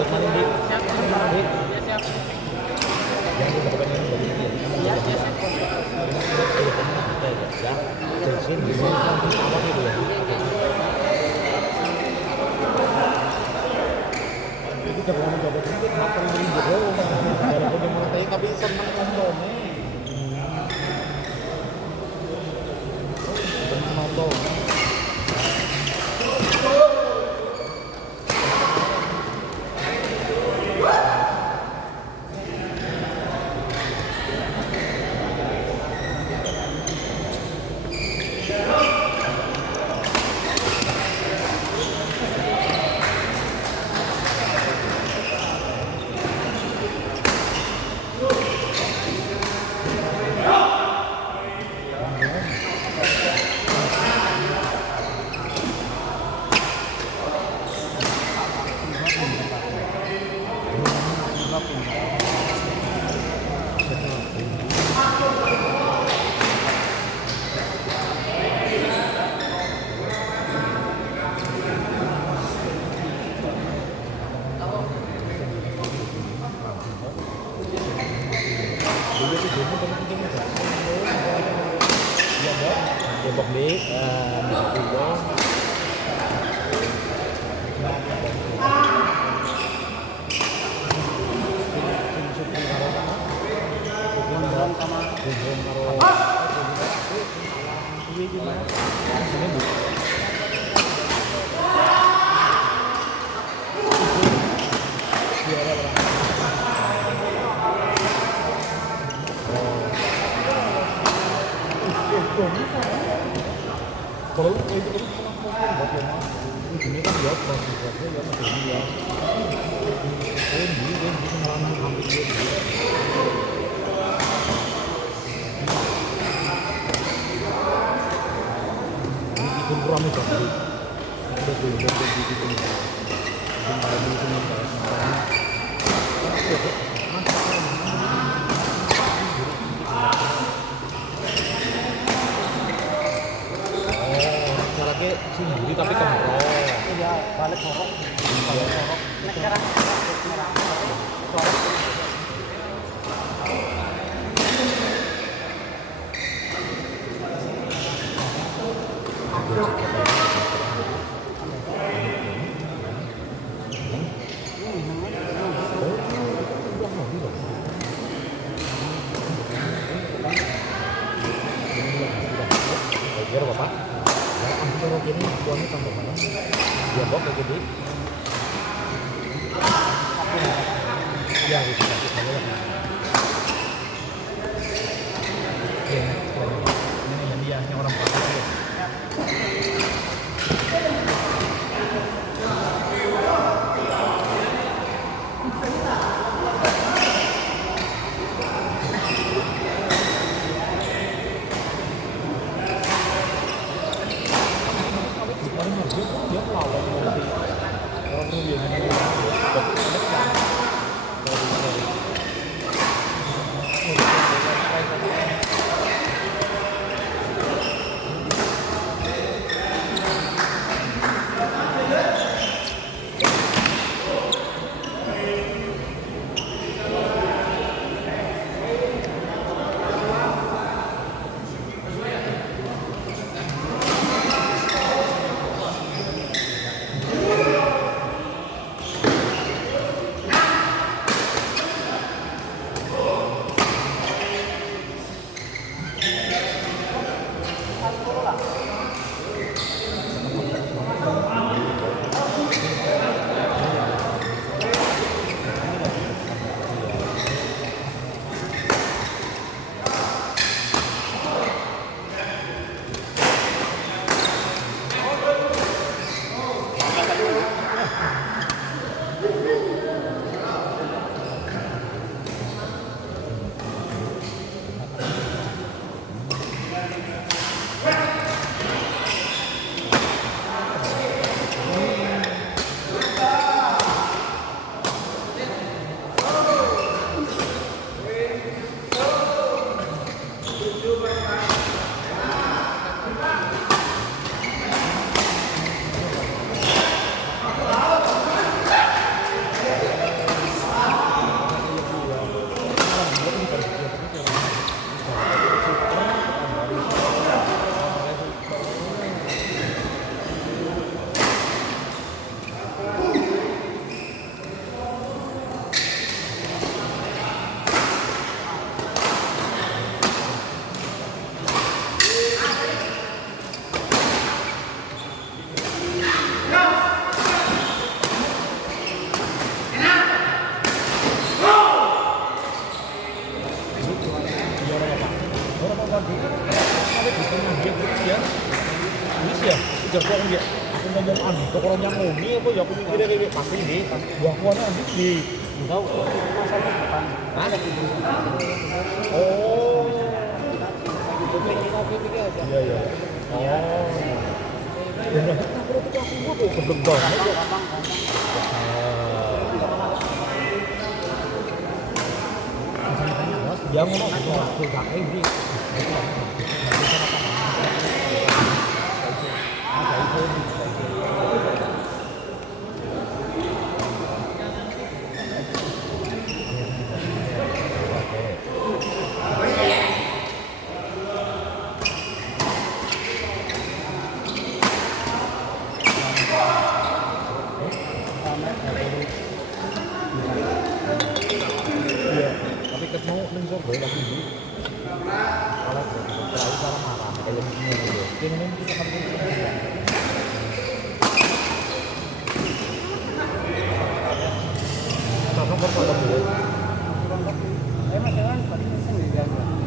buat mana dik? Siap. Dik, Ya siap. yang kita bukan yang dari ini. Ya siap. Ya, Chelsea bisa nanti apa gitu ya? Itu udah mau mencoba itu makan beli jero, walaupun yang mengatai tapi seneng nontonnya. Seneng nonton. Depok di Depok kalau itu kan buat lo mah ini kan dia pasti buatnya ya masih dia dia bisa ngelarang hampir dia ini ikut kurang itu kan udah tuh udah gitu tinggal di sini caranya sendiri tapi kemero Iya, balik sorok. Balik sorok. Sekarang sorok. biar bapak ya ambil kalau gini buangnya tambah mana dia bawa ke gede ya bisa saya lah ya ini dia yang orang pakai dia lawan nanti orang yang Kok ya aku ngomong anu kok orang yang ngomi apa ya aku mikirnya kayak pasti ini gua kuat anu di Enggak, masalah depan. Hah? Oh. Oh Kopi pikir aja. iya iya oh ya berarti aku gua tuh sebelum banget kok Gampang. yang ngomong itu aku gak ini iya tapi ketemu ning Surabaya lagi di kalau terlalu cara marah kalau ini dulu ini kita kan sama berapa dulu Mas jangan paling sendiri aja.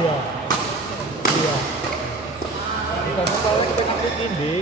iya iya kita mau kalau kita ngakut ini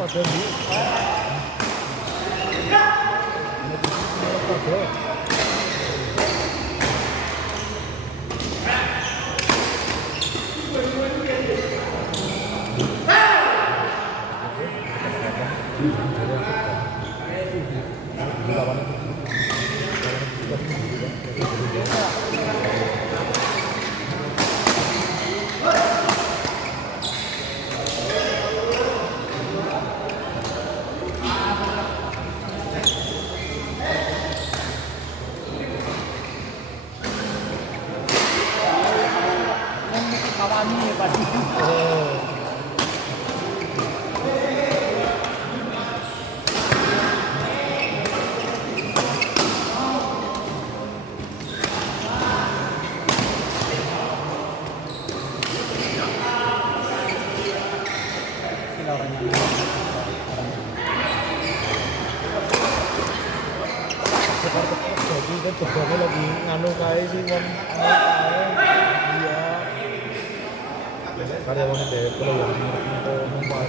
Padahal di programnya lagi nganu kae sih wong kae. Iya. Karyawan dhewe kalau yang numpak.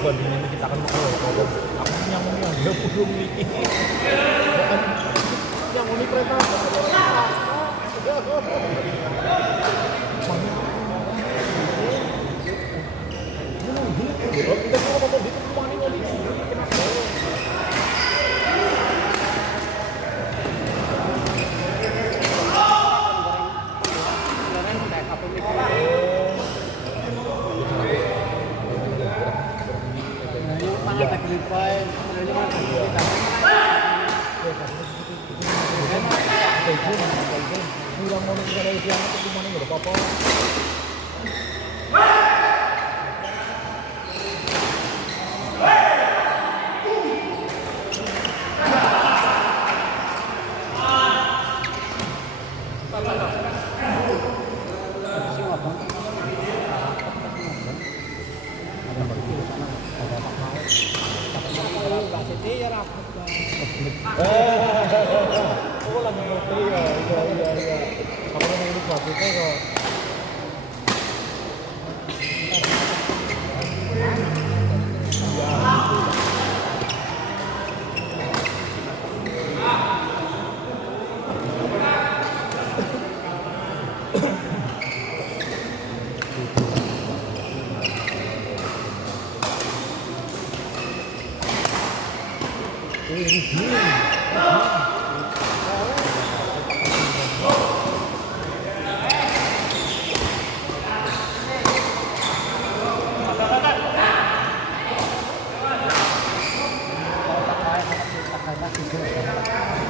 Bandingnya kita akan ngobrol aku yang mau yang belum ini yang mau kereta aku lagi ngopi ya, iya. Aku lagi ini budgetnya kok.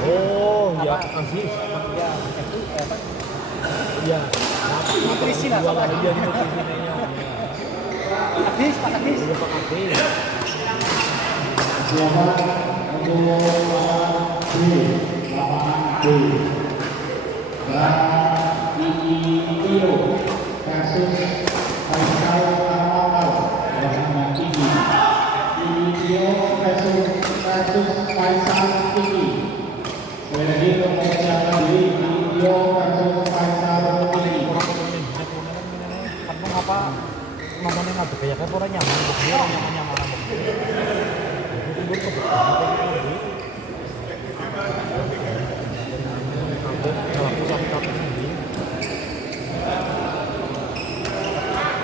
Oh, ya, Aziz. Ya, itu apa? Iya. Nutrisi lah, Dua Pak. lagi dia nutrisinya. Hadis, Pak Hadis. Iya, Pak Adis. Selamat untuk di lapangan B. Video kasus Faisal Awal yang tinggi. Video kasus Faisal tinggi. Sekali lagi untuk persiapan diri video kasus Faisal tinggi. Karena apa? Namanya nggak kayak kan orang nyaman, dia orang nyaman. Itu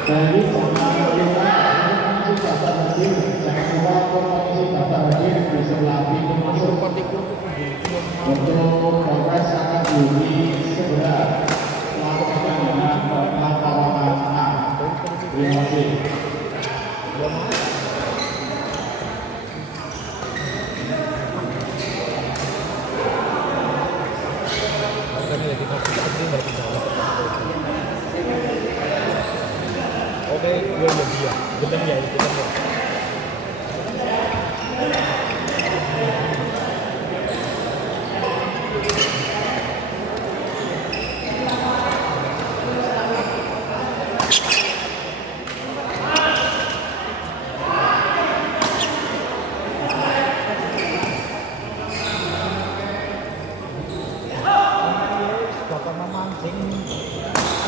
Jadi sama kita Bapak Hadir, jangan lupa komisi Bapak Hadir besok lagi masuk untuk progres akan diuji segera lakukan dengan pengetahuan. Terima kasih. Oke, iya, benar ya.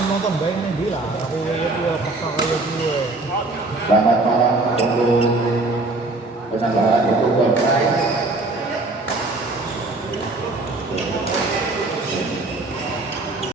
Nonton baik nih dia, aku dia paksa kayak gue. Selamat malam untuk penambahan untuk Golkar.